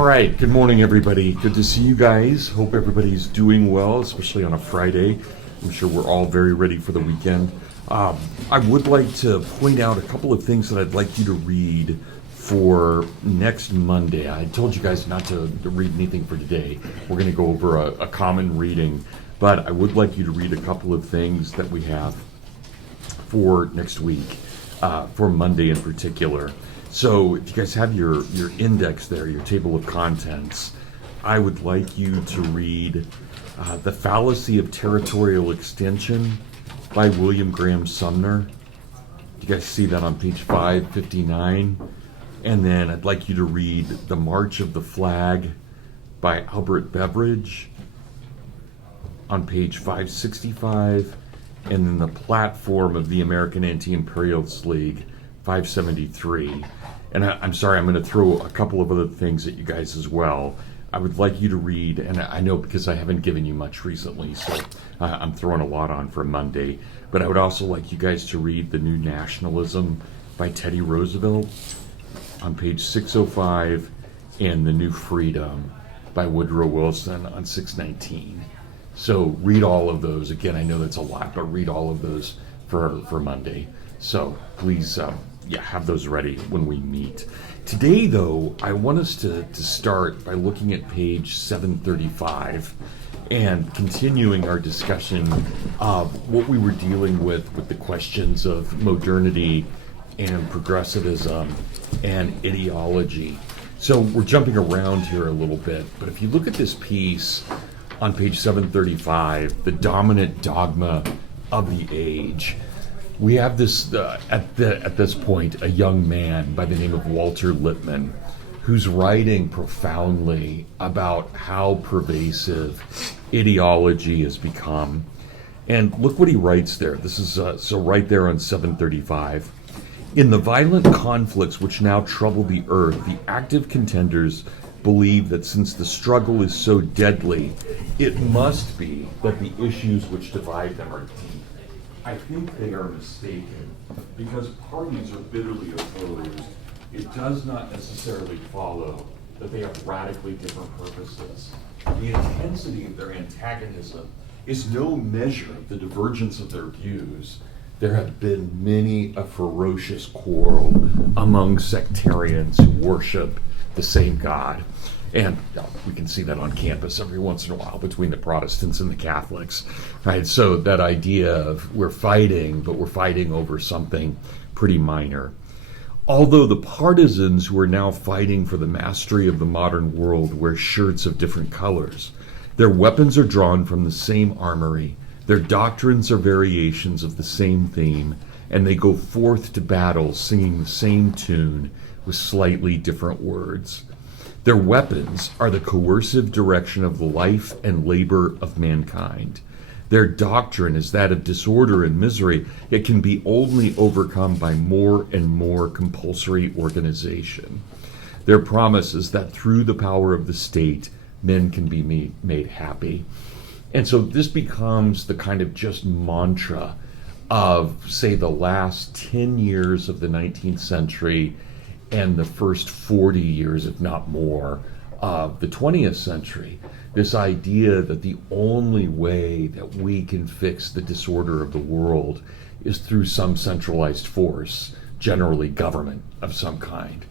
All right, good morning, everybody. Good to see you guys. Hope everybody's doing well, especially on a Friday. I'm sure we're all very ready for the weekend. I would like to point out a couple of things that I'd like you to read for next Monday. I told you guys not to read anything for today. We're going to go over a common reading, but I would like you to read a couple of things that we have for next week, for Monday in particular. So if you guys have your index there, your table of contents, I would like you to read The Fallacy of Territorial Extension by William Graham Sumner. You guys see that on page 559. And then I'd like you to read The March of the Flag by Albert Beveridge on page 565. And then The Platform of the American Anti-Imperialist League, 573. And I'm sorry, I'm going to throw a couple of other things at you guys as well. I would like you to read, and I know because I haven't given you much recently, so I'm throwing a lot on for Monday, but I would also like you guys to read The New Nationalism by Teddy Roosevelt on page 605, and The New Freedom by Woodrow Wilson on 619. So read all of those. Again, I know that's a lot, but read all of those for Monday. So please, have those ready when we meet. Today, though, I want us to start by looking at page 735 and continuing our discussion of what we were dealing with the questions of modernity and progressivism and ideology. So we're jumping around here a little bit, but if you look at this piece on page 735, The Dominant Dogma of the Age, we have this, at this point, a young man by the name of Walter Lippman, who's writing profoundly about how pervasive ideology has become. And look what he writes there. This is, so right there on 735. In the violent conflicts which now trouble the earth, the active contenders believe that since the struggle is so deadly, it must be that the issues which divide them are deep. I think they are mistaken, because parties are bitterly opposed. It does not necessarily follow that they have radically different purposes. The intensity of their antagonism is no measure of the divergence of their views. There have been many a ferocious quarrel among sectarians who worship the same God. And we can see that on campus every once in a while between the Protestants and the Catholics, right? So that idea of we're fighting, but we're fighting over something pretty minor. Although the partisans who are now fighting for the mastery of the modern world wear shirts of different colors, their weapons are drawn from the same armory, their doctrines are variations of the same theme, and they go forth to battle singing the same tune with slightly different words. Their weapons are the coercive direction of the life and labor of mankind. Their doctrine is that of disorder and misery. It can be only overcome by more and more compulsory organization. Their promise is that through the power of the state, men can be made happy. And so this becomes the kind of just mantra of, say, the last 10 years of the 19th century and the first 40 years, if not more, of the 20th century. This idea that the only way that we can fix the disorder of the world is through some centralized force, generally government of some kind.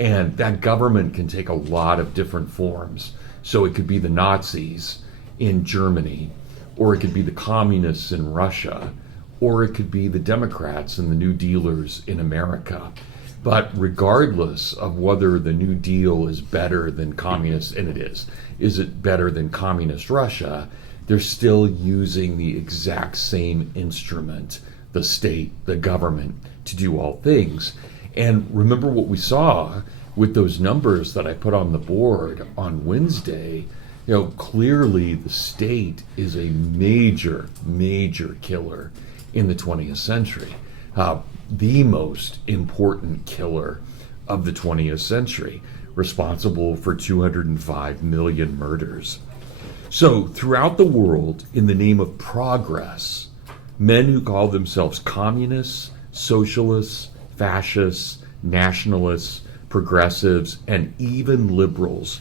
And that government can take a lot of different forms. So it could be the Nazis in Germany, or it could be the communists in Russia, or it could be the Democrats and the New Dealers in America. But regardless of whether the New Deal is better than communist, and it is it better than communist Russia, they're still using the exact same instrument, the state, the government, to do all things. And remember what we saw with those numbers that I put on the board on Wednesday. Clearly the state is a major, major killer in the 20th century. The most important killer of the 20th century, responsible for 205 million murders. So throughout the world, in the name of progress, men who call themselves communists, socialists, fascists, nationalists, progressives, and even liberals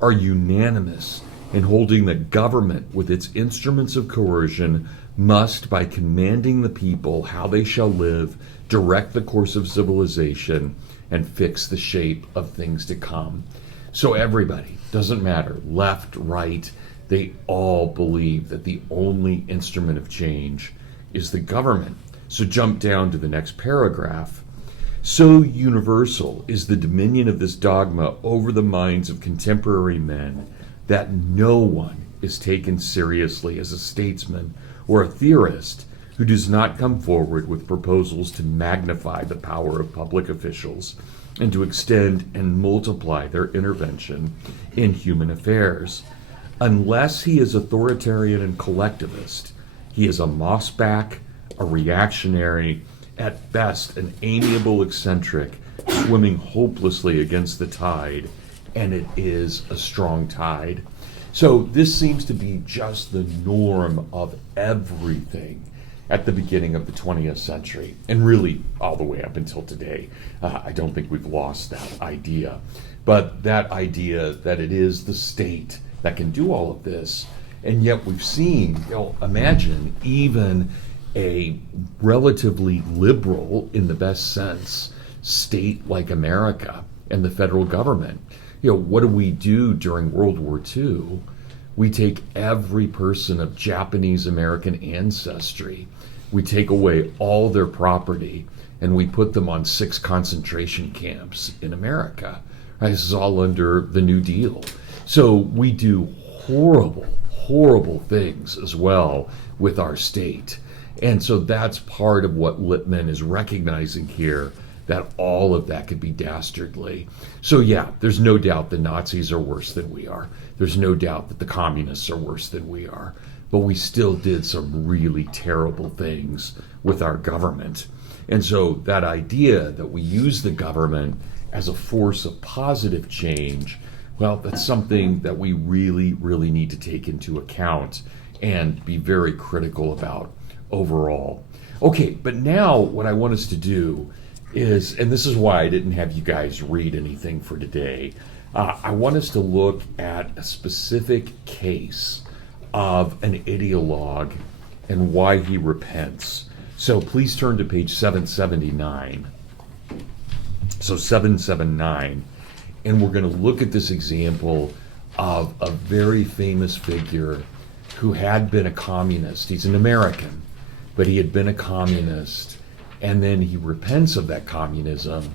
are unanimous in holding that government, with its instruments of coercion, must, by commanding the people how they shall live, direct the course of civilization, and fix the shape of things to come. So everybody, doesn't matter, left, right, they all believe that the only instrument of change is the government. So jump down to the next paragraph. So universal is the dominion of this dogma over the minds of contemporary men that no one is taken seriously as a statesman or a theorist who does not come forward with proposals to magnify the power of public officials and to extend and multiply their intervention in human affairs. Unless he is authoritarian and collectivist, he is a mossback, a reactionary, at best an amiable eccentric, swimming hopelessly against the tide, and it is a strong tide. So this seems to be just the norm of everything at the beginning of the 20th century, and really all the way up until today. I don't think we've lost that idea. But that idea that it is the state that can do all of this, and yet we've seen, imagine even a relatively liberal, in the best sense, state like America and the federal government. What do we do during World War II? We take every person of Japanese American ancestry, we take away all their property, and we put them on 6 concentration camps in America. Right? This is all under the New Deal. So we do horrible, horrible things as well with our state. And so that's part of what Lippman is recognizing here, that all of that could be dastardly. So yeah, there's no doubt the Nazis are worse than we are. There's no doubt that the communists are worse than we are. But we still did some really terrible things with our government. And so that idea that we use the government as a force of positive change, well, that's something that we really, really need to take into account and be very critical about overall. Okay, but now what I want us to do is, and this is why I didn't have you guys read anything for today, I want us to look at a specific case of an ideologue and why he repents. So please turn to page 779. So 779, and we're going to look at this example of a very famous figure who had been a communist. He's an American, but he had been a communist, and then he repents of that communism.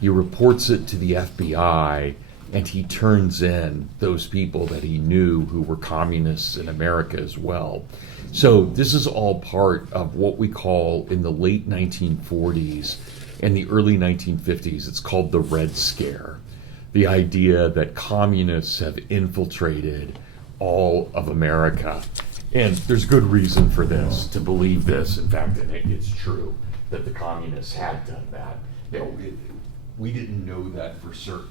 He reports it to the FBI, and he turns in those people that he knew who were communists in America as well. So this is all part of what we call, in the late 1940s and the early 1950s, it's called the Red Scare. The idea that communists have infiltrated all of America. And there's good reason for this, to believe this. In fact, and it's true that the communists had done that. We didn't know that for certain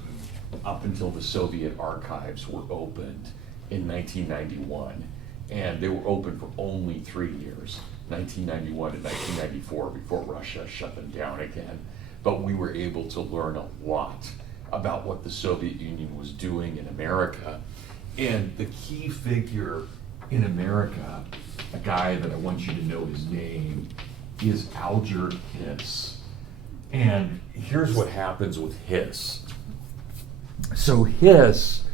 up until the Soviet archives were opened in 1991. And they were open for only 3 years, 1991 and 1994, before Russia shut them down again. But we were able to learn a lot about what the Soviet Union was doing in America. And the key figure in America, a guy that I want you to know his name, is Alger Hiss. And here's what happens with Hiss. So Hiss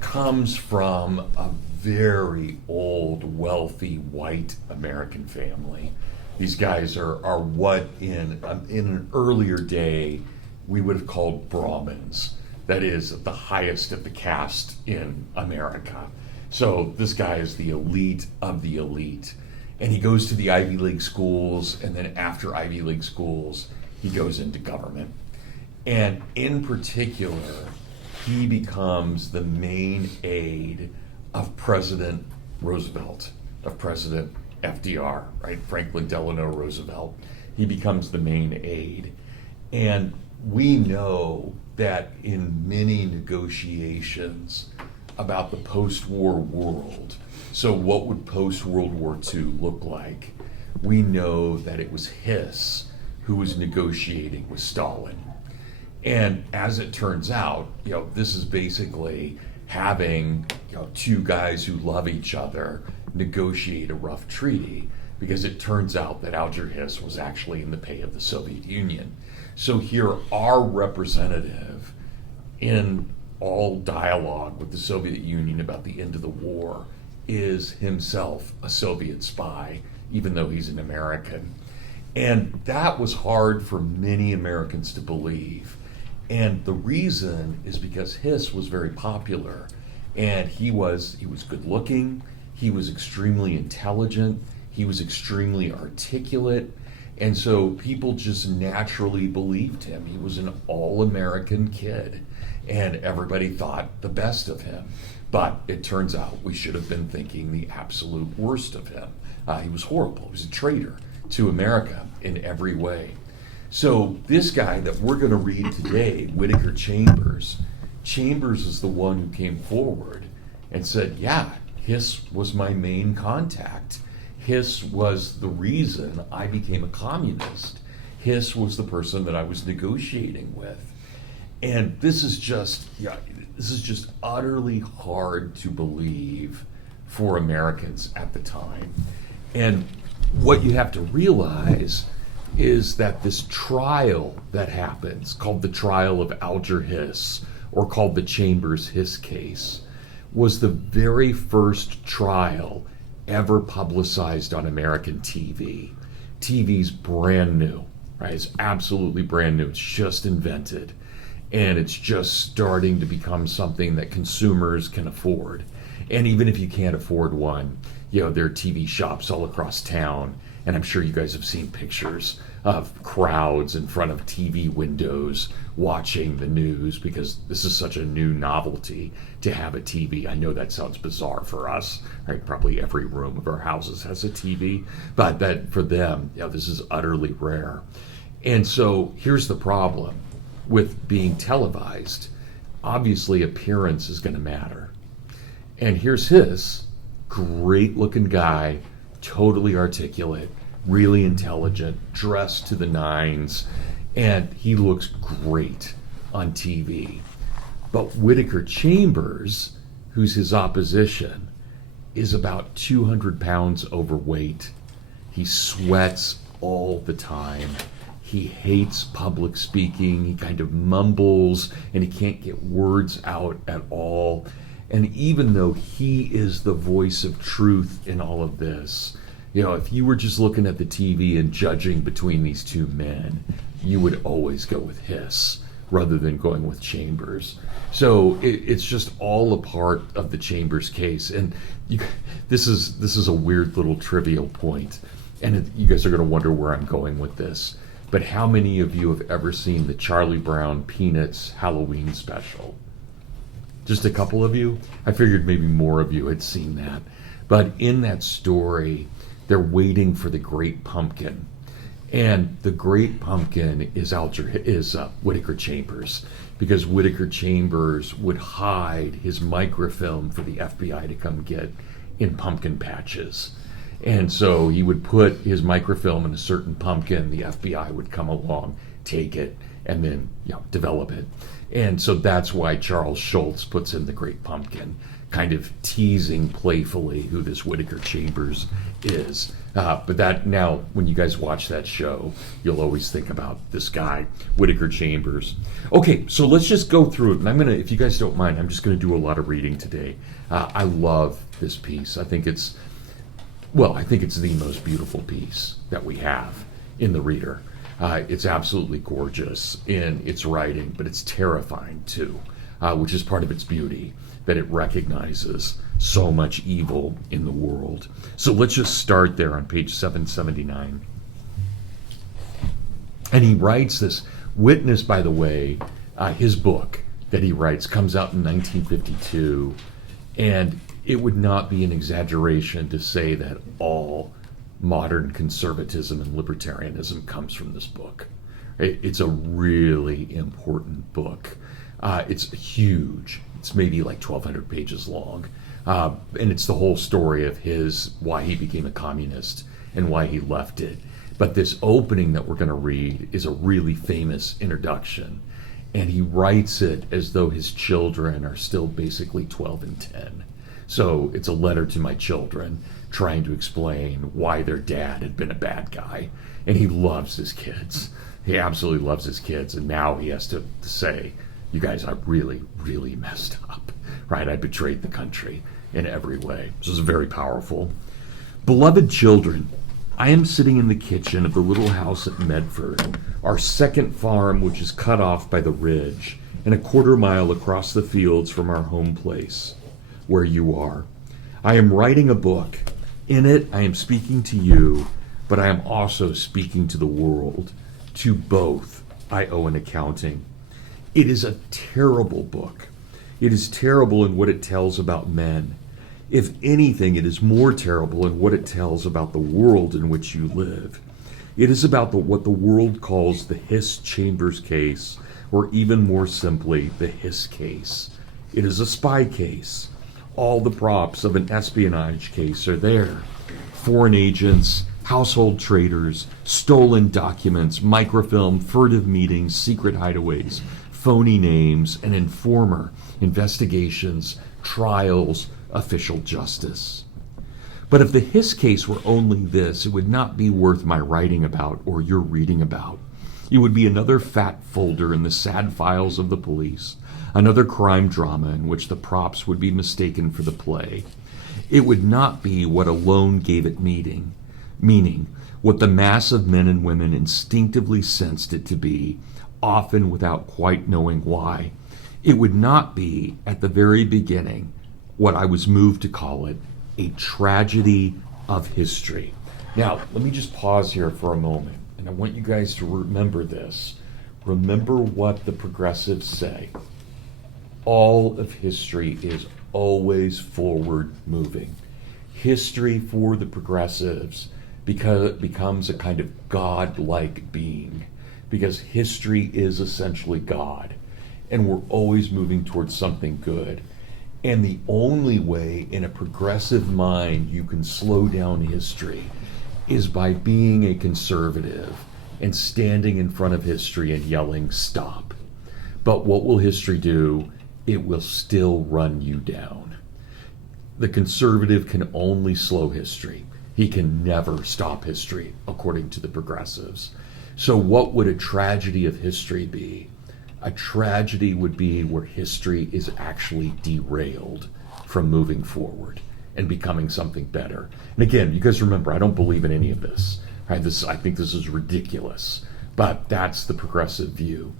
comes from a very old, wealthy, white American family. These guys are what in an earlier day we would have called Brahmins. That is the highest of the caste in America. So this guy is the elite of the elite. And he goes to the Ivy League schools, and then after Ivy League schools, he goes into government. And in particular, he becomes the main aide of President Roosevelt, of President FDR, right? Franklin Delano Roosevelt. He becomes the main aide. And we know that in many negotiations about the post-war world, so what would post-World War II look like? We know that it was Hiss who was negotiating with Stalin. And as it turns out, this is basically having two guys who love each other negotiate a rough treaty, because it turns out that Alger Hiss was actually in the pay of the Soviet Union. So here, our representative in all dialogue with the Soviet Union about the end of the war is himself a Soviet spy, even though he's an American. And that was hard for many Americans to believe. And the reason is because Hiss was very popular, and he was good looking, he was extremely intelligent, he was extremely articulate, and so people just naturally believed him. He was an all-American kid, and everybody thought the best of him. But it turns out we should have been thinking the absolute worst of him. He was horrible. He was a traitor to America in every way. So this guy that we're going to read today, Whittaker Chambers is the one who came forward and said, yeah, Hiss was my main contact. Hiss was the reason I became a communist. Hiss was the person that I was negotiating with. And this is just utterly hard to believe for Americans at the time. And what you have to realize is that this trial that happens, called the trial of Alger Hiss, or called the Chambers Hiss case, was the very first trial ever publicized on American TV. TV's brand new, right? It's absolutely brand new. It's just invented. And it's just starting to become something that consumers can afford. And even if you can't afford one, there are TV shops all across town. And I'm sure you guys have seen pictures of crowds in front of TV windows watching the news, because this is such a new novelty to have a TV. I know that sounds bizarre for us, right? Probably every room of our houses has a TV, but that for them, this is utterly rare. And so here's the problem with being televised. Obviously, appearance is going to matter. And here's Hiss, great looking guy, totally articulate, really intelligent, dressed to the nines, and he looks great on TV. But Whittaker Chambers, who's his opposition, is about 200 pounds overweight. He sweats all the time. He hates public speaking. He kind of mumbles, and he can't get words out at all. And even though he is the voice of truth in all of this, if you were just looking at the TV and judging between these two men, you would always go with Hiss rather than going with Chambers. So it's just all a part of the Chambers case. And this is a weird little trivial point, and you guys are going to wonder where I'm going with this. But how many of you have ever seen the Charlie Brown Peanuts Halloween special? Just a couple of you? I figured maybe more of you had seen that. But in that story, they're waiting for the Great Pumpkin. And the Great Pumpkin is Whittaker Chambers, because Whittaker Chambers would hide his microfilm for the FBI to come get in pumpkin patches. And so he would put his microfilm in a certain pumpkin, the FBI would come along, take it, and then develop it. And so that's why Charles Schulz puts in the Great Pumpkin, kind of teasing playfully who this Whittaker Chambers is. But that now, when you guys watch that show, you'll always think about this guy, Whittaker Chambers. Okay, so let's just go through it. And I'm going to, if you guys don't mind, I'm just going to do a lot of reading today. I love this piece. I think it's the most beautiful piece that we have in the Reader. It's absolutely gorgeous in its writing, but it's terrifying too, which is part of its beauty, that it recognizes so much evil in the world. So let's just start there on page 779. And he writes this. Witness, by the way, his book that he writes comes out in 1952, and it would not be an exaggeration to say that all modern conservatism and libertarianism comes from this book. It's a really important book. It's huge. It's maybe like 1,200 pages long. And it's the whole story of why he became a communist and why he left it. But this opening that we're going to read is a really famous introduction. and he writes it as though his children are still basically 12 and 10. So it's a letter to my children trying to explain why their dad had been a bad guy. And he loves his kids. He absolutely loves his kids. And now he has to say, you guys, I really, really messed up, right? I betrayed the country in every way. This is very powerful. Beloved children, I am sitting in the kitchen of the little house at Medford, our second farm, which is cut off by the ridge, and a quarter-mile across the fields from our home place, where you are. I am writing a book. In it, I am speaking to you, but I am also speaking to the world. To both, I owe an accounting. It is a terrible book. It is terrible in what it tells about men. If anything, it is more terrible in what it tells about the world in which you live. It is about what the world calls the Hiss Chambers case, or even more simply, the Hiss case. It is a spy case. All the props of an espionage case are there. Foreign agents, household traitors, stolen documents, microfilm, furtive meetings, secret hideaways, phony names, an informer, investigations, trials, official justice. But if the Hiss case were only this, it would not be worth my writing about or your reading about. It would be another fat folder in the sad files of the police, another crime drama in which the props would be mistaken for the play. It would not be what alone gave it meaning, what the mass of men and women instinctively sensed it to be, often without quite knowing why. It would not be, at the very beginning, what I was moved to call it, a tragedy of history. Now, let me just pause here for a moment, and I want you guys to remember this. Remember what the progressives say. All of history is always forward moving. History for the progressives becomes a kind of God-like being, because history is essentially God, and we're always moving towards something good. And the only way in a progressive mind you can slow down history is by being a conservative and standing in front of history and yelling, stop. But what will history do? It will still run you down. The conservative can only slow history. He can never stop history, according to the progressives. So what would a tragedy of history be? A tragedy would be where history is actually derailed from moving forward and becoming something better. And again, you guys remember, I don't believe in any of this. Right? I think this is ridiculous, but that's the progressive view.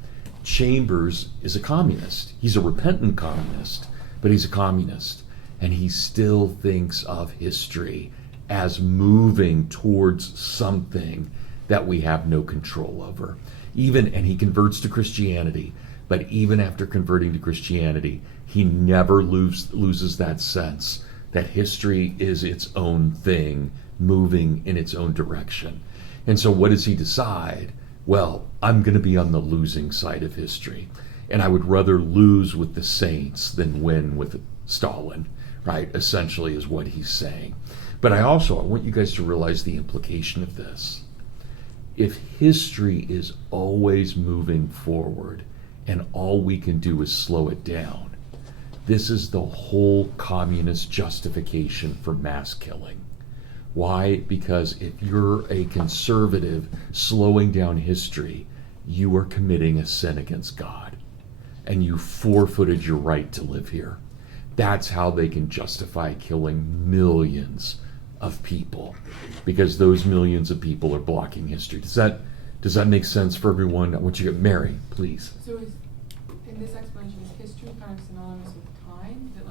Chambers is a communist. He's a repentant communist, but he's a communist. And he still thinks of history as moving towards something that we have no control over. And he converts to Christianity, but even after converting to Christianity, he never loses that sense that history is its own thing, moving in its own direction. And so what does he decide? Well, I'm going to be on the losing side of history, and I would rather lose with the saints than win with Stalin, right? Essentially is what he's saying. But I want you guys to realize the implication of this. If history is always moving forward and all we can do is slow it down, this is the whole communist justification for mass killing. Why? Because if you're a conservative slowing down history, you are committing a sin against God, and you forfeited your right to live here. That's how they can justify killing millions of people, because those millions of people are blocking history. Does that make sense for everyone? I want you to get Mary, please. So in this explanation, is history kind of synonymous with time? That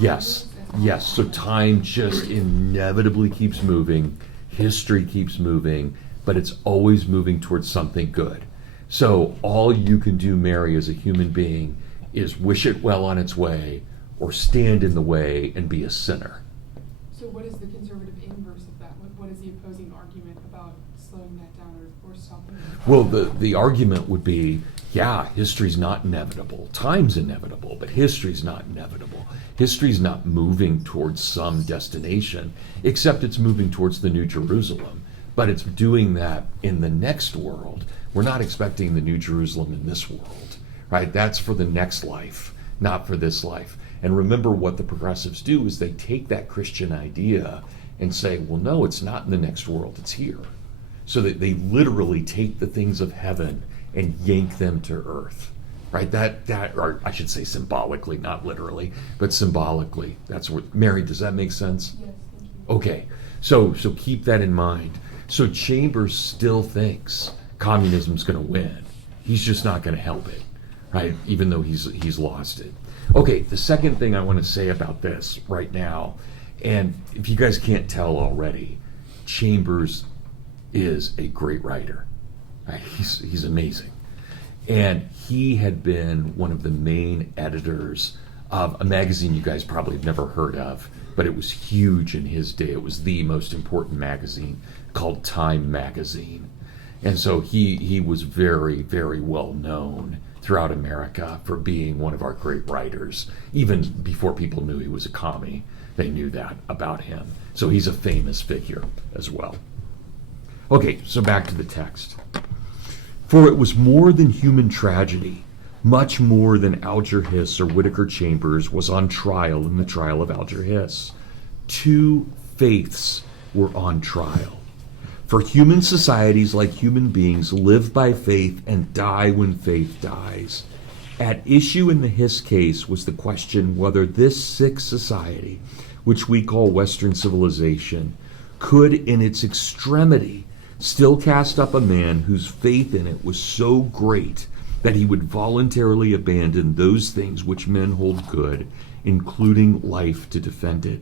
Yes. So time just inevitably keeps moving. History keeps moving, but it's always moving towards something good. So all you can do, Mary, as a human being, is wish it well on its way, or stand in the way and be a sinner. So what is the conservative inverse of that? What is the opposing argument about slowing that down or stopping it? Well, the argument would be, yeah, history's not inevitable. Time's inevitable, but history's not inevitable. History's not moving towards some destination, except it's moving towards the New Jerusalem. But it's doing that in the next world. We're not expecting the New Jerusalem in this world, right? That's for the next life, not for this life. And remember, what the progressives do is they take that Christian idea and say, well, no, it's not in the next world, it's here. So that they literally take the things of heaven and yank them to earth, right? Or I should say symbolically, not literally, but symbolically. That's what, Mary, does that make sense? Yes, thank you. Okay, so keep that in mind. So Chambers still thinks communism's going to win. He's just not going to help it, right? Even though he's lost it. Okay, the second thing I want to say about this right now, and if you guys can't tell already, Chambers is a great writer. Right? He's amazing. And he had been one of the main editors of a magazine you guys probably have never heard of, but it was huge in his day. It was the most important magazine, called Time Magazine. And so he was very, very well known throughout America for being one of our great writers. Even before people knew he was a commie, they knew that about him. So he's a famous figure as well. Okay, so back to the text. For it was more than human tragedy, much more than Alger Hiss or Whittaker Chambers was on trial in the trial of Alger Hiss. Two faiths were on trial. For human societies, like human beings, live by faith and die when faith dies. At issue in the Hiss case was the question whether this sick society, which we call Western civilization, could in its extremity still cast up a man whose faith in it was so great that he would voluntarily abandon those things which men hold good, including life, to defend it.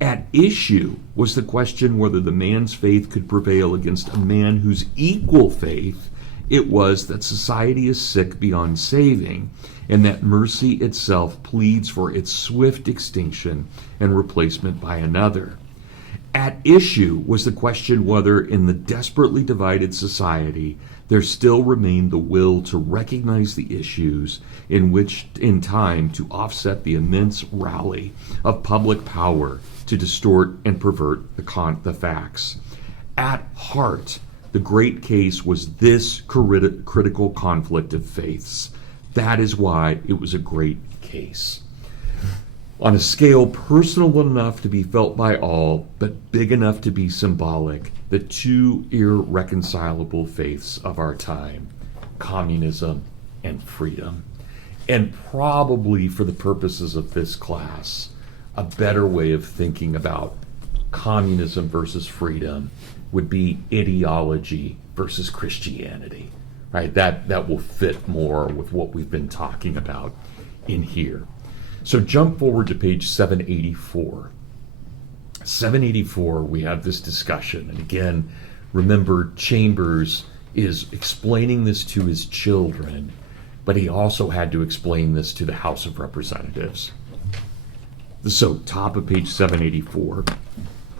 At issue was the question whether the man's faith could prevail against a man whose equal faith it was that society is sick beyond saving, and that mercy itself pleads for its swift extinction and replacement by another. At issue was the question whether in the desperately divided society there still remained the will to recognize the issues in time to offset the immense rally of public power to distort and pervert the facts. At heart, the great case was this critical conflict of faiths. That is why it was a great case. On a scale personal enough to be felt by all, but big enough to be symbolic, the two irreconcilable faiths of our time, communism and freedom. And probably for the purposes of this class, a better way of thinking about communism versus freedom would be ideology versus Christianity, right? That will fit more with what we've been talking about in here. So jump forward to page 784. 784, we have this discussion. And again, remember, Chambers is explaining this to his children, but he also had to explain this to the House of Representatives. So top of page 784.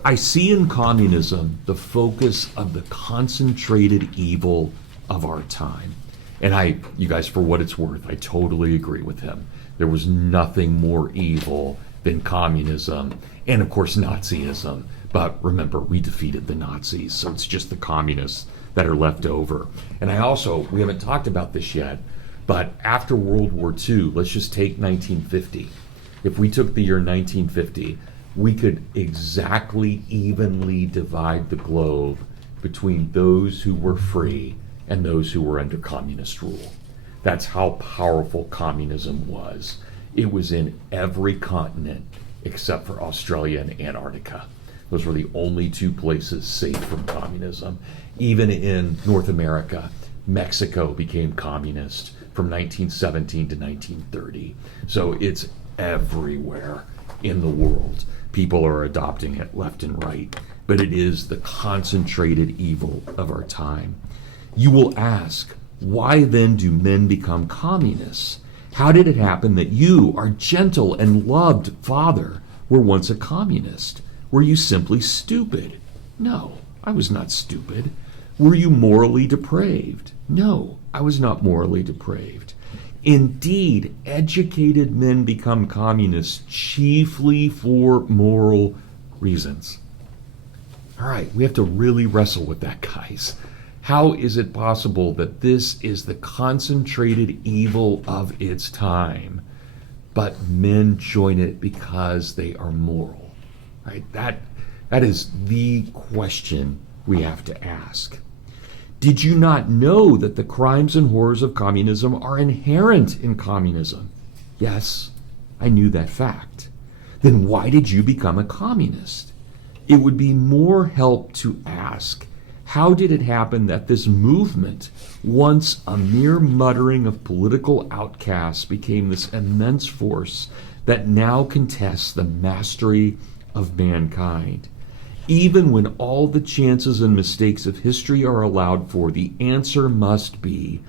I see in communism the focus of the concentrated evil of our time. And you guys, for what it's worth, I totally agree with him. There was nothing more evil than communism, and of course Nazism. But remember, we defeated the Nazis, so it's just the communists that are left over. And we haven't talked about this yet, but after World War II, let's just take 1950. If we took the year 1950, we could exactly evenly divide the globe between those who were free and those who were under communist rule. That's how powerful communism was. It was in every continent except for Australia and Antarctica. Those were the only two places safe from communism. Even in North America, Mexico became communist from 1917 to 1930. So it's everywhere in the world. People are adopting it left and right. But it is the concentrated evil of our time. You will ask, why then do men become communists? How did it happen that you, our gentle and loved father, were once a communist? Were you simply stupid? No, I was not stupid. Were you morally depraved? No, I was not morally depraved. Indeed, educated men become communists chiefly for moral reasons. All right, we have to really wrestle with that, guys. How is it possible that this is the concentrated evil of its time, but men join it because they are moral? Right? That is the question we have to ask. Did you not know that the crimes and horrors of communism are inherent in communism? Yes, I knew that fact. Then why did you become a communist? It would be more help to ask, how did it happen that this movement, once a mere muttering of political outcasts, became this immense force that now contests the mastery of mankind? Even when all the chances and mistakes of history are allowed for, the answer must be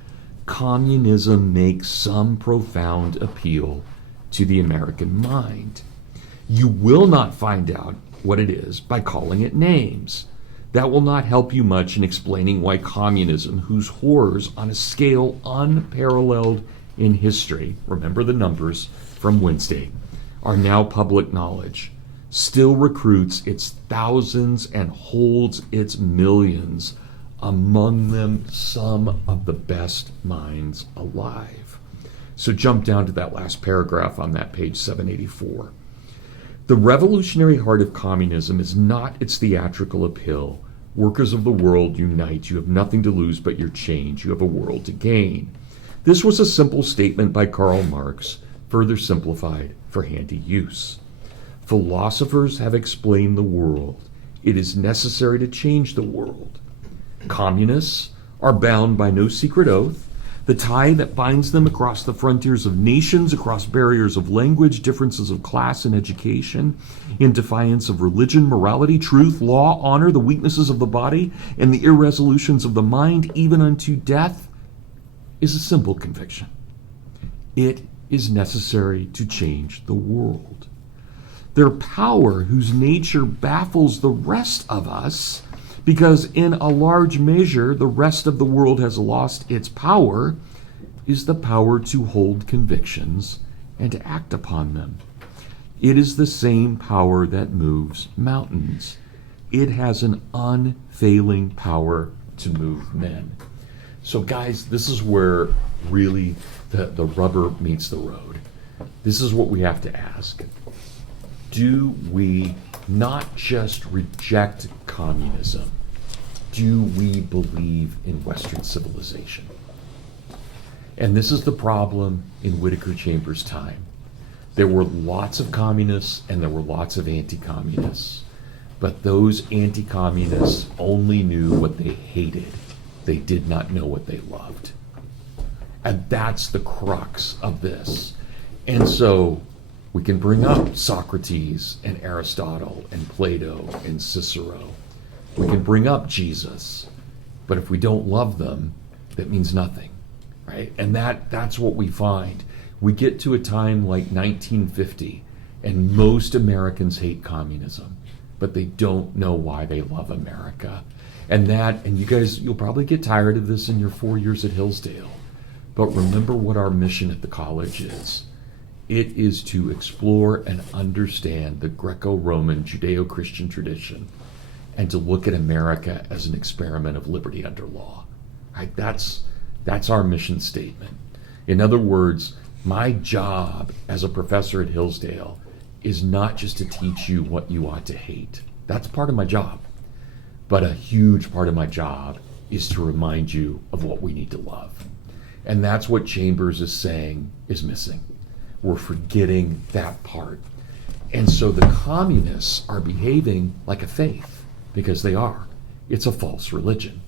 communism makes some profound appeal to the American mind. You will not find out what it is by calling it names. That will not help you much in explaining why communism, whose horrors on a scale unparalleled in history, remember the numbers from Wednesday, are now public knowledge, still recruits its thousands and holds its millions, among them some of the best minds alive. So jump down to that last paragraph on that page 784. The revolutionary heart of communism is not its theatrical appeal. Workers of the world, unite. You have nothing to lose but your change. You have a world to gain. This was a simple statement by Karl Marx, further simplified for handy use. Philosophers have explained the world. It is necessary to change the world. Communists are bound by no secret oath. The tie that binds them across the frontiers of nations, across barriers of language, differences of class and education, in defiance of religion, morality, truth, law, honor, the weaknesses of the body, and the irresolutions of the mind, even unto death, is a simple conviction. It is necessary to change the world. Their power, whose nature baffles the rest of us, because in a large measure the rest of the world has lost its power, is the power to hold convictions and to act upon them. It is the same power that moves mountains. It has an unfailing power to move men. So guys, this is where really the rubber meets the road. This is what we have to ask. Do we not just reject communism? Do we believe in Western civilization? And this is the problem in Whittaker Chambers' time. There were lots of communists and there were lots of anti-communists. But those anti-communists only knew what they hated. They did not know what they loved. And that's the crux of this. And so we can bring up Socrates and Aristotle and Plato and Cicero. We can bring up Jesus. But if we don't love them, that means nothing, right? And that's what we find. We get to a time like 1950, and most Americans hate communism, but they don't know why they love America. And you guys, you'll probably get tired of this in your 4 years at Hillsdale. But remember what our mission at the college is. It is to explore and understand the Greco-Roman Judeo-Christian tradition and to look at America as an experiment of liberty under law. Right? That's our mission statement. In other words, my job as a professor at Hillsdale is not just to teach you what you ought to hate. That's part of my job. But a huge part of my job is to remind you of what we need to love. And that's what Chambers is saying is missing. We're forgetting that part. And so the communists are behaving like a faith, because they are. It's a false religion.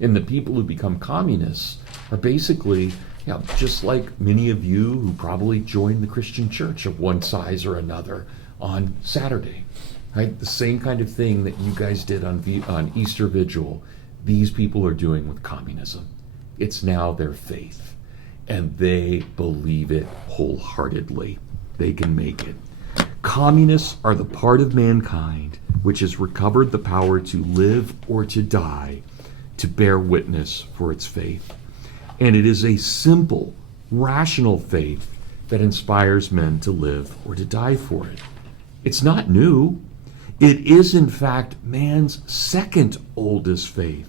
And the people who become communists are basically, just like many of you who probably joined the Christian church of one size or another on Saturday. Right? The same kind of thing that you guys did on Easter Vigil, these people are doing with communism. It's now their faith, and they believe it wholeheartedly. They can make it. Communists are the part of mankind which has recovered the power to live or to die, to bear witness for its faith. And it is a simple, rational faith that inspires men to live or to die for it. It's not new. It is, in fact, man's second oldest faith.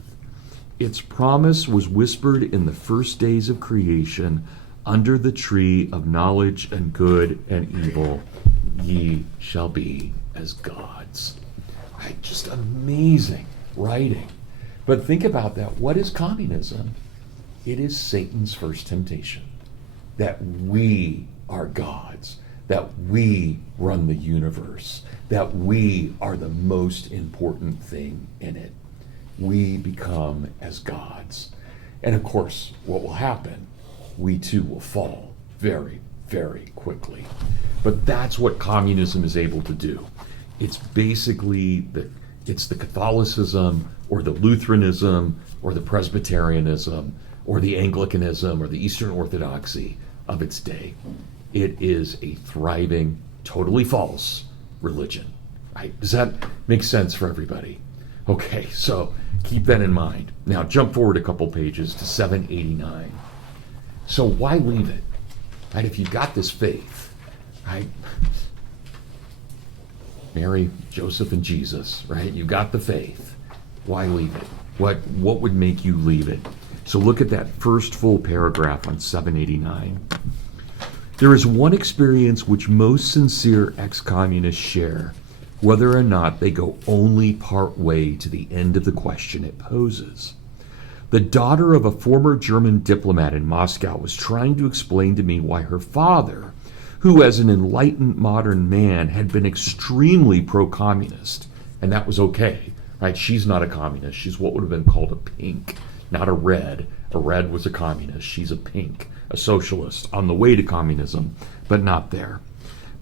Its promise was whispered in the first days of creation under the tree of knowledge and good and evil. Ye shall be as gods. Right? Just amazing writing. But think about that. What is communism? It is Satan's first temptation. That we are gods. That we run the universe. That we are the most important thing in it. We become as gods. And of course, what will happen? We too will fall very, very quickly. But that's what communism is able to do. It's basically the Catholicism or the Lutheranism or the Presbyterianism or the Anglicanism or the Eastern Orthodoxy of its day. It is a thriving, totally false religion. Right? Does that make sense for everybody? Okay, so keep that in mind. Now jump forward a couple pages to 789. So why leave it? Right? If you've got this faith, right? Mary, Joseph, and Jesus, right? You got the faith. Why leave it? What would make you leave it? So look at that first full paragraph on 789. There is one experience which most sincere ex-communists share, whether or not they go only part way to the end of the question it poses. The daughter of a former German diplomat in Moscow was trying to explain to me why her father, who as an enlightened modern man had been extremely pro-communist, and that was okay, right? She's not a communist. She's what would have been called a pink, not a red. A red was a communist. She's a pink, a socialist, on the way to communism, but not there.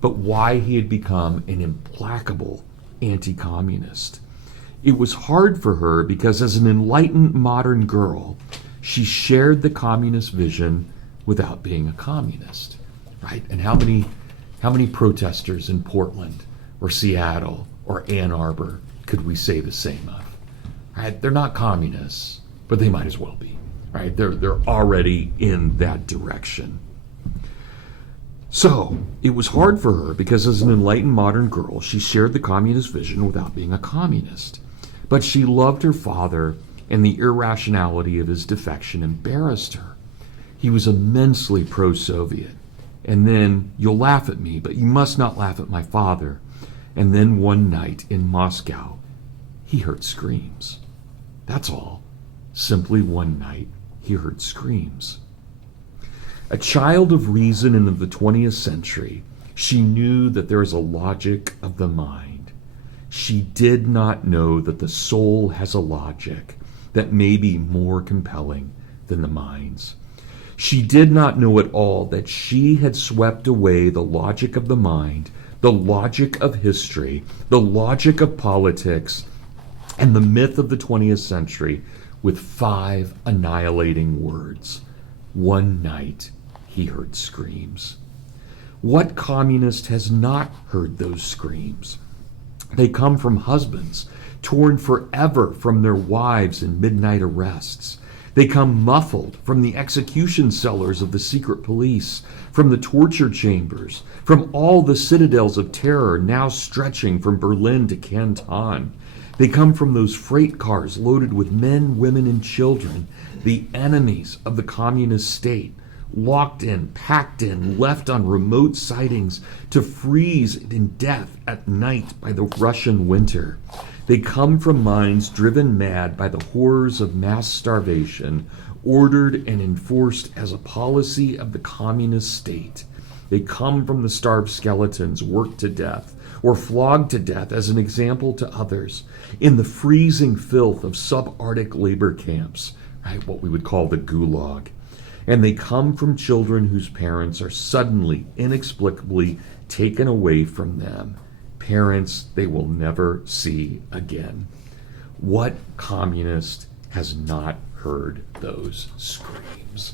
But why he had become an implacable anti-communist. It was hard for her because as an enlightened modern girl, she shared the communist vision without being a communist, right? And how many protesters in Portland or Seattle or Ann Arbor could we say the same of? Right? They're not communists, but they might as well be, right? They're already in that direction. So it was hard for her because as an enlightened modern girl, she shared the communist vision without being a communist. But she loved her father, and the irrationality of his defection embarrassed her. He was immensely pro-Soviet. And then, you'll laugh at me, but you must not laugh at my father. And then one night in Moscow, he heard screams. That's all. Simply one night, he heard screams. A child of reason and of the 20th century, she knew that there is a logic of the mind. She did not know that the soul has a logic that may be more compelling than the mind's. She did not know at all that she had swept away the logic of the mind, the logic of history, the logic of politics, and the myth of the 20th century with 5 annihilating words. One night, he heard screams. What communist has not heard those screams? They come from husbands torn forever from their wives in midnight arrests. They come muffled from the execution cellars of the secret police, from the torture chambers, from all the citadels of terror now stretching from Berlin to Canton. They come from those freight cars loaded with men, women, and children, the enemies of the communist state, locked in, packed in, left on remote sidings to freeze in death at night by the Russian winter. They come from minds driven mad by the horrors of mass starvation, ordered and enforced as a policy of the communist state. They come from the starved skeletons worked to death or flogged to death as an example to others in the freezing filth of subarctic labor camps, right? What we would call the gulag. And they come from children whose parents are suddenly, inexplicably taken away from them. Parents they will never see again. What communist has not heard those screams?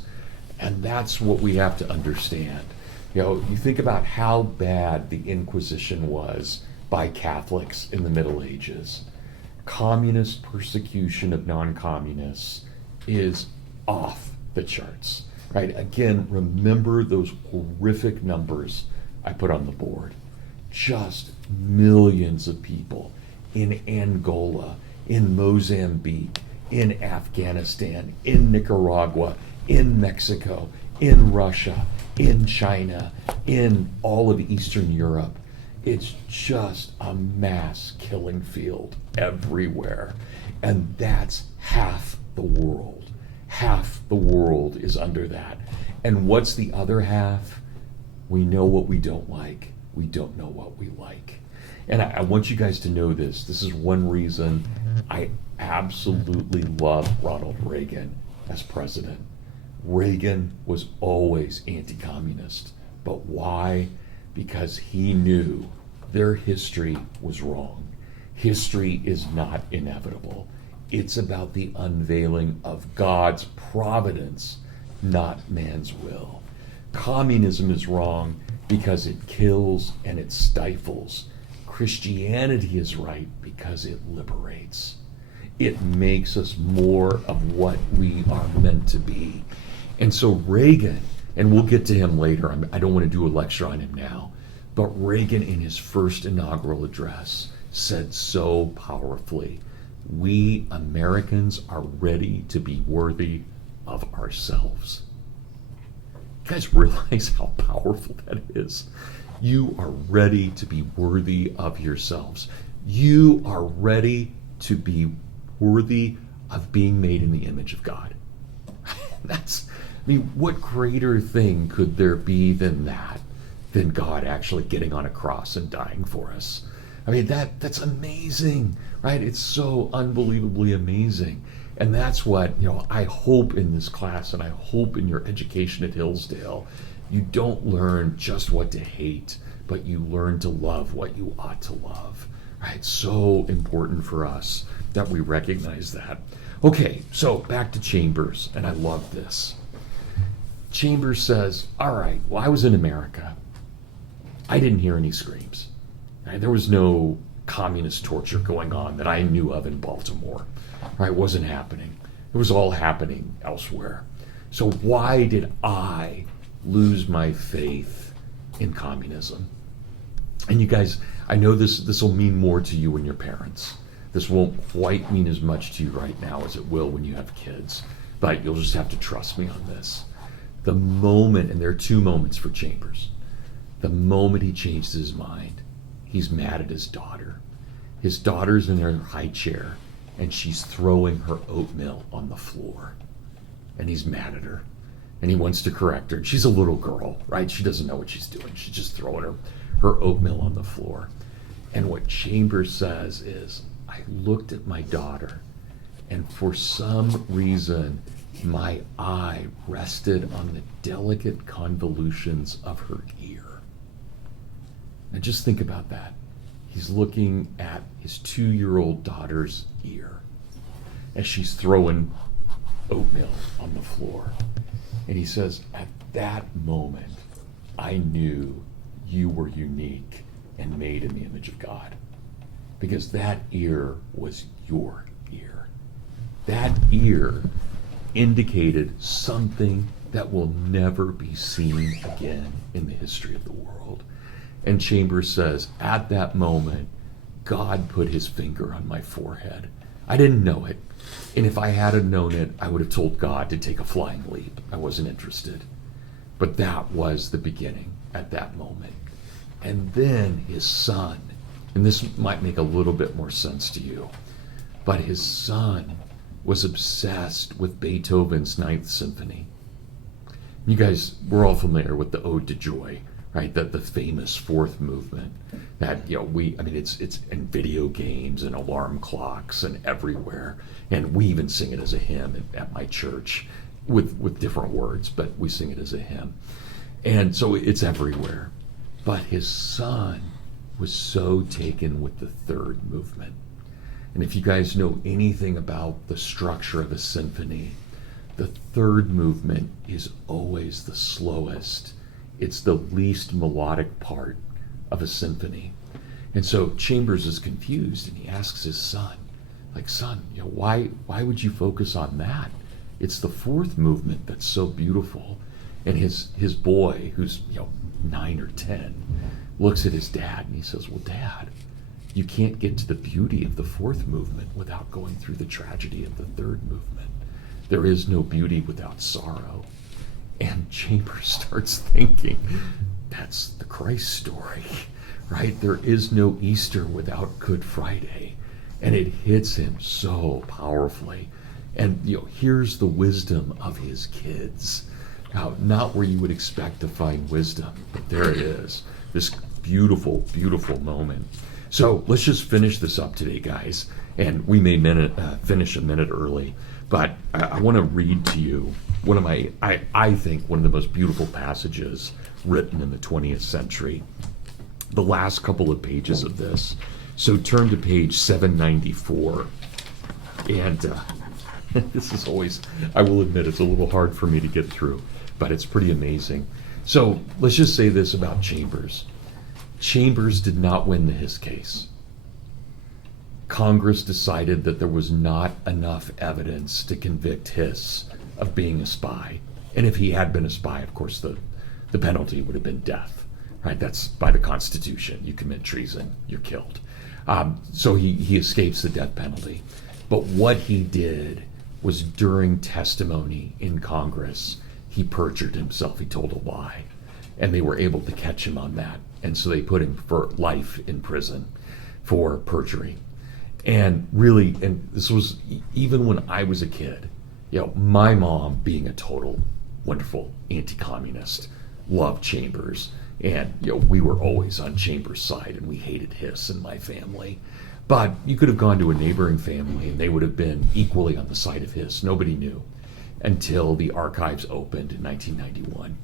And that's what we have to understand. You know, you think about how bad the Inquisition was by Catholics in the Middle Ages. Communist persecution of non-communists is off the charts, right? Again, remember those horrific numbers I put on the board. Just millions of people in Angola, in Mozambique, in Afghanistan, in Nicaragua, in Mexico, in Russia, in China, in all of Eastern Europe. It's just a mass killing field everywhere. And that's half the world. Half the world is under that. And what's the other half? We know what we don't like. We don't know what we like. And I want you guys to know this. This is one reason I absolutely love Ronald Reagan as president. Reagan was always anti-communist. But why? Because he knew their history was wrong. History is not inevitable. It's about the unveiling of God's providence, not man's will. Communism is wrong because it kills and it stifles. Christianity is right because it liberates. It makes us more of what we are meant to be. And so Reagan, and we'll get to him later, I don't want to do a lecture on him now, but Reagan in his first inaugural address said so powerfully, we Americans are ready to be worthy of ourselves. You guys realize how powerful that is? You are ready to be worthy of yourselves. You are ready to be worthy of being made in the image of God. What greater thing could there be than that? Than God actually getting on a cross and dying for us. That's amazing, right? It's so unbelievably amazing. And that's what, I hope in this class, and I hope in your education at Hillsdale, you don't learn just what to hate, but you learn to love what you ought to love, right? It's so important for us that we recognize that. Okay, so back to Chambers, and I love this. Chambers says, all right, well, I was in America. I didn't hear any screams. Right? There was no communist torture going on that I knew of in Baltimore. Right? It wasn't happening. It was all happening elsewhere. So why did I lose my faith in communism? And you guys, I know this will mean more to you and your parents. This won't quite mean as much to you right now as it will when you have kids. But you'll just have to trust me on this. The moment, and there are two moments for Chambers. The moment he changed his mind, he's mad at his daughter. His daughter's in her high chair, and she's throwing her oatmeal on the floor. And he's mad at her. And he wants to correct her. She's a little girl, right? She doesn't know what she's doing. She's just throwing her oatmeal on the floor. And what Chambers says is, I looked at my daughter, and for some reason, my eye rested on the delicate convolutions of her ear. Now just think about that. He's looking at his 2-year-old daughter's ear as she's throwing oatmeal on the floor. And he says, at that moment, I knew you were unique and made in the image of God. Because that ear was your ear. That ear indicated something that will never be seen again in the history of the world. And Chambers says, at that moment, God put his finger on my forehead. I didn't know it. And if I had known it, I would have told God to take a flying leap. I wasn't interested. But that was the beginning at that moment. And then his son, and this might make a little bit more sense to you, but his son was obsessed with Beethoven's Ninth Symphony. You guys, we're all familiar with the Ode to Joy, right? The famous fourth movement that, it's in video games and alarm clocks and everywhere. And we even sing it as a hymn at my church with different words, but we sing it as a hymn. And so it's everywhere. But his son was so taken with the third movement. And if you guys know anything about the structure of a symphony, the third movement is always the slowest. It's the least melodic part of a symphony. And so Chambers is confused, and he asks his son, son, why would you focus on that? It's the fourth movement that's so beautiful. And his boy, who's 9 or 10, looks at his dad and he says, well, Dad, you can't get to the beauty of the fourth movement without going through the tragedy of the third movement. There is no beauty without sorrow. And Chambers starts thinking, that's the Christ story, right? There is no Easter without Good Friday. And it hits him so powerfully. And here's the wisdom of his kids. Now, not where you would expect to find wisdom, but there it is. This beautiful, beautiful moment. So let's just finish this up today, guys. And we may finish a minute early, but I want to read to you one of I think one of the most beautiful passages written in the 20th century. The last couple of pages of this. So turn to page 794. And this is always, I will admit, it's a little hard for me to get through, but it's pretty amazing. So let's just say this about Chambers. Chambers did not win the Hiss case. Congress decided that there was not enough evidence to convict Hiss of being a spy. And if he had been a spy, of course, the penalty would have been death. Right? That's by the Constitution. You commit treason, you're killed. So he escapes the death penalty. But what he did was, during testimony in Congress, he perjured himself. He told a lie. And they were able to catch him on that. And so they put him for life in prison for perjury. And really, and this was even when I was a kid, my mom, being a total wonderful anti-communist, loved Chambers. And we were always on Chambers' side, and we hated Hiss in my family. But you could have gone to a neighboring family, and they would have been equally on the side of Hiss. Nobody knew until the archives opened in 1991.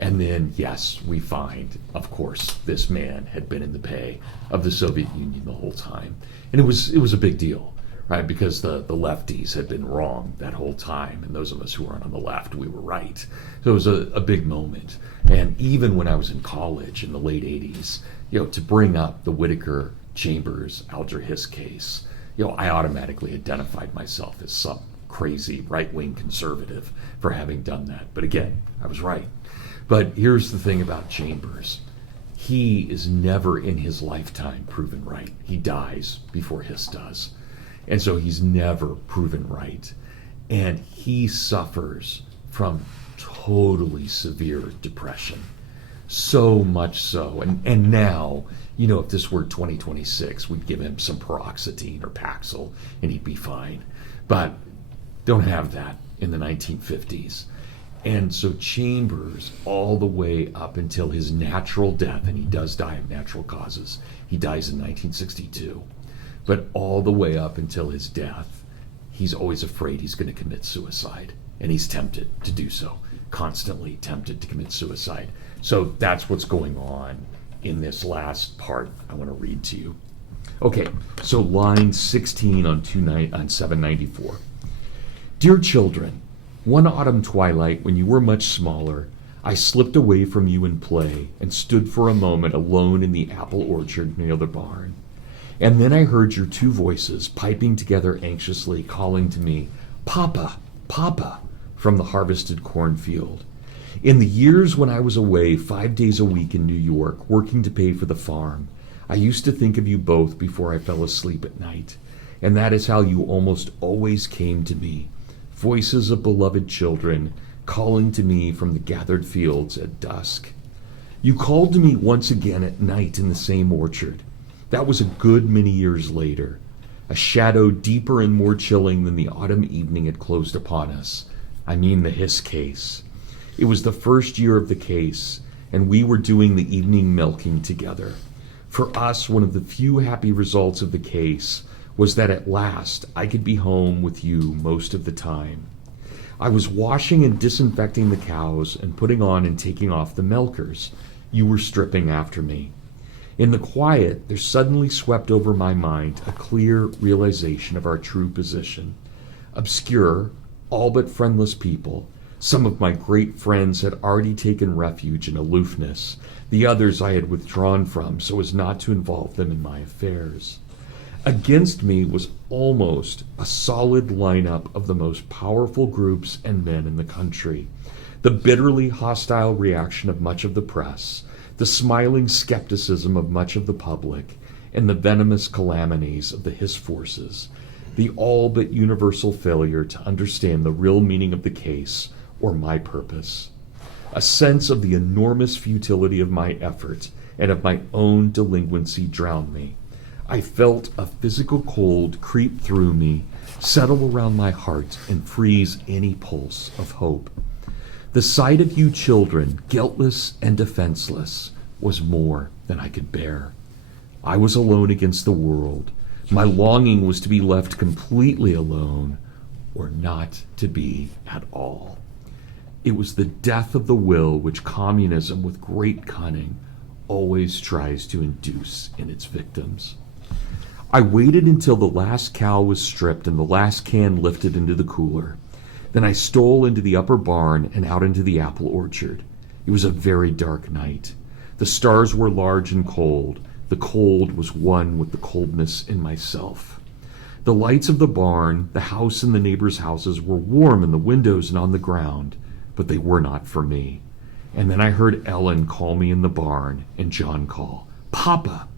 And then, yes, we find, of course, this man had been in the pay of the Soviet Union the whole time. And it was a big deal, right? Because the lefties had been wrong that whole time, and those of us who weren't on the left, we were right. So it was a big moment. And even when I was in college in the late 80s, to bring up the Whittaker Chambers Alger Hiss case, I automatically identified myself as some crazy right-wing conservative for having done that. But again, I was right. But here's the thing about Chambers. He is never in his lifetime proven right. He dies before Hiss does. And so he's never proven right. And he suffers from totally severe depression. So much so. And now, if this were 2026, we'd give him some paroxetine or Paxil and he'd be fine. But don't have that in the 1950s. And so Chambers, all the way up until his natural death, and he does die of natural causes. He dies in 1962. But all the way up until his death, he's always afraid he's going to commit suicide. And he's tempted to do so, constantly tempted to commit suicide. So that's what's going on in this last part I want to read to you. Okay, so line 16 on 794. Dear children, one autumn twilight, when you were much smaller, I slipped away from you in play and stood for a moment alone in the apple orchard near the barn. And then I heard your two voices piping together anxiously, calling to me, Papa, Papa, from the harvested cornfield. In the years when I was away 5 days a week in New York, working to pay for the farm, I used to think of you both before I fell asleep at night. And that is how you almost always came to me. Voices of beloved children calling to me from the gathered fields at dusk. You called to me once again at night in the same orchard. That was a good many years later, a shadow deeper and more chilling than the autumn evening had closed upon us. I mean the Hiss case. It was the first year of the case, and we were doing the evening milking together. For us, one of the few happy results of the case was that at last I could be home with you most of the time. I was washing and disinfecting the cows and putting on and taking off the milkers. You were stripping after me. In the quiet, there suddenly swept over my mind a clear realization of our true position. Obscure, all but friendless people, some of my great friends had already taken refuge in aloofness. The others I had withdrawn from so as not to involve them in my affairs. Against me was almost a solid lineup of the most powerful groups and men in the country. The bitterly hostile reaction of much of the press, the smiling skepticism of much of the public, and the venomous calamities of the Hiss forces, the all but universal failure to understand the real meaning of the case or my purpose. A sense of the enormous futility of my effort and of my own delinquency drowned me. I felt a physical cold creep through me, settle around my heart, and freeze any pulse of hope. The sight of you children, guiltless and defenseless, was more than I could bear. I was alone against the world. My longing was to be left completely alone, or not to be at all. It was the death of the will which communism, with great cunning, always tries to induce in its victims. I waited until the last cow was stripped and the last can lifted into the cooler. Then I stole into the upper barn and out into the apple orchard. It was a very dark night. The stars were large and cold. The cold was one with the coldness in myself. The lights of the barn, the house, and the neighbors' houses were warm in the windows and on the ground, but they were not for me. And then I heard Ellen call me in the barn and John call, "Papa!"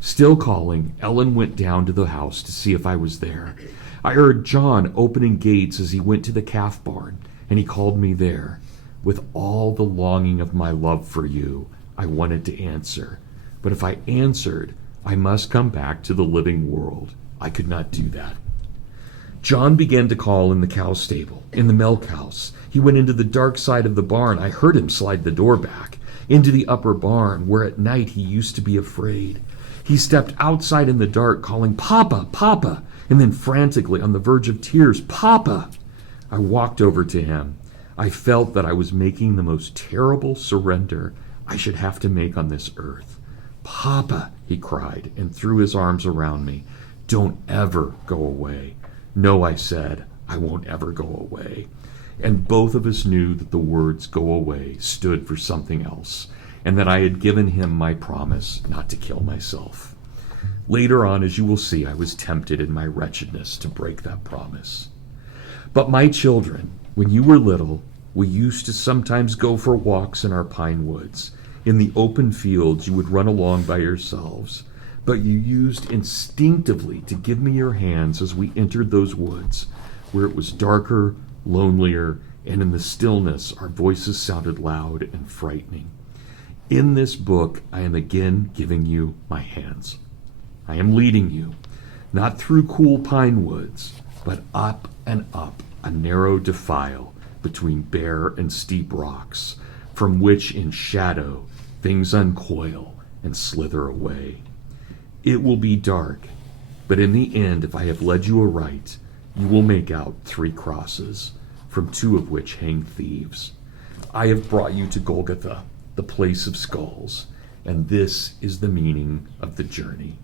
Still calling, Ellen went down to the house to see if I was there. I heard John opening gates as he went to the calf barn, and he called me there. With all the longing of my love for you, I wanted to answer. But if I answered, I must come back to the living world. I could not do that. John began to call in the cow stable, in the milk house. He went into the dark side of the barn. I heard him slide the door back, into the upper barn, where at night he used to be afraid. He stepped outside in the dark, calling, "Papa, Papa," and then frantically, on the verge of tears, "Papa!" I walked over to him. I felt that I was making the most terrible surrender I should have to make on this earth. "Papa," he cried, and threw his arms around me. "Don't ever go away." "No," I said, "I won't ever go away." And both of us knew that the words "go away" stood for something else, and that I had given him my promise not to kill myself. Later on, as you will see, I was tempted in my wretchedness to break that promise. But my children, when you were little, we used to sometimes go for walks in our pine woods. In the open fields you would run along by yourselves, but you used instinctively to give me your hands as we entered those woods, where it was darker, lonelier, and in the stillness our voices sounded loud and frightening. In this book, I am again giving you my hands. I am leading you, not through cool pine woods, but up and up a narrow defile between bare and steep rocks, from which in shadow things uncoil and slither away. It will be dark, but in the end, if I have led you aright, you will make out 3 crosses, from 2 of which hang thieves. I have brought you to Golgotha, the place of skulls, and this is the meaning of the journey.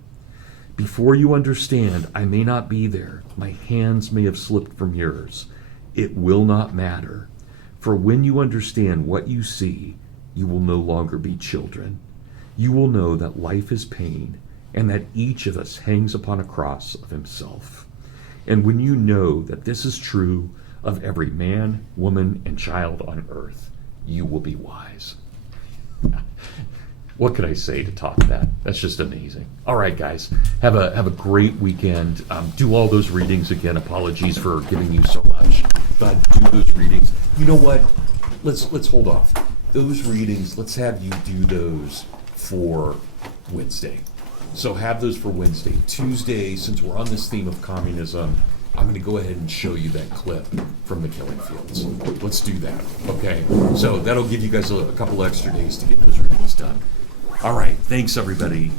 Before you understand, I may not be there. My hands may have slipped from yours. It will not matter, for when you understand what you see, you will no longer be children. You will know that life is pain, and that each of us hangs upon a cross of himself. And when you know that this is true of every man, woman, and child on earth, you will be wise. What could I say to top that? That's just amazing. All right, guys, have a great weekend. Do all those readings again. Apologies for giving you so much, but do those readings. You know what? Let's hold off. Those readings, let's have you do those for Wednesday. So have those for Wednesday. Tuesday, since we're on this theme of communism, I'm going to go ahead and show you that clip from the killing fields. Let's do that, okay? So that'll give you guys a couple extra days to get those readings done. All right, thanks everybody.